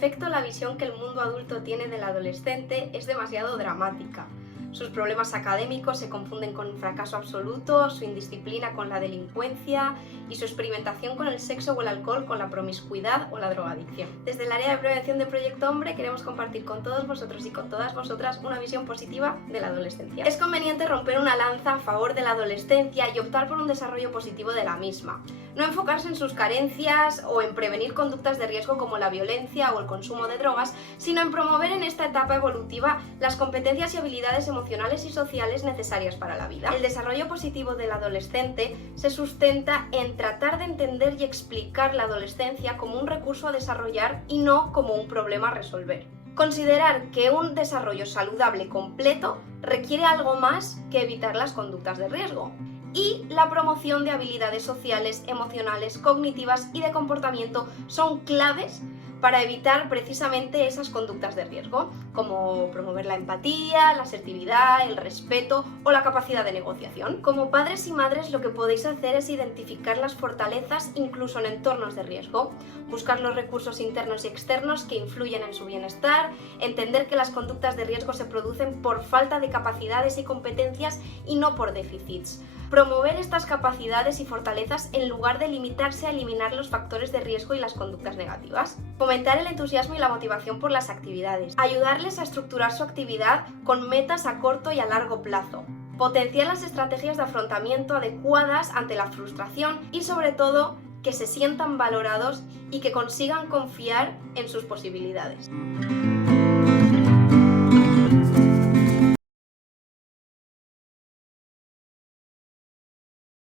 efecto, la visión que el mundo adulto tiene del adolescente es demasiado dramática. Sus problemas académicos se confunden con un fracaso absoluto, su indisciplina con la delincuencia y su experimentación con el sexo o el alcohol con la promiscuidad o la drogadicción. Desde el área de prevención de Proyecto Hombre queremos compartir con todos vosotros y con todas vosotras una visión positiva de la adolescencia. Es conveniente romper una lanza a favor de la adolescencia y optar por un desarrollo positivo de la misma. No enfocarse en sus carencias o en prevenir conductas de riesgo como la violencia o el consumo de drogas, sino en promover en esta etapa evolutiva las competencias y habilidades emocionales y sociales necesarias para la vida. El desarrollo positivo del adolescente se sustenta en tratar de entender y explicar la adolescencia como un recurso a desarrollar y no como un problema a resolver. Considerar que un desarrollo saludable completo requiere algo más que evitar las conductas de riesgo. Y la promoción de habilidades sociales, emocionales, cognitivas y de comportamiento son claves para evitar precisamente esas conductas de riesgo, como promover la empatía, la asertividad, el respeto o la capacidad de negociación. Como padres y madres, lo que podéis hacer es identificar las fortalezas incluso en entornos de riesgo, buscar los recursos internos y externos que influyen en su bienestar, entender que las conductas de riesgo se producen por falta de capacidades y competencias y no por déficits. Promover estas capacidades y fortalezas en lugar de limitarse a eliminar los factores de riesgo y las conductas negativas. Fomentar el entusiasmo y la motivación por las actividades. Ayudarles a estructurar su actividad con metas a corto y a largo plazo. Potenciar las estrategias de afrontamiento adecuadas ante la frustración y, sobre todo, que se sientan valorados y que consigan confiar en sus posibilidades.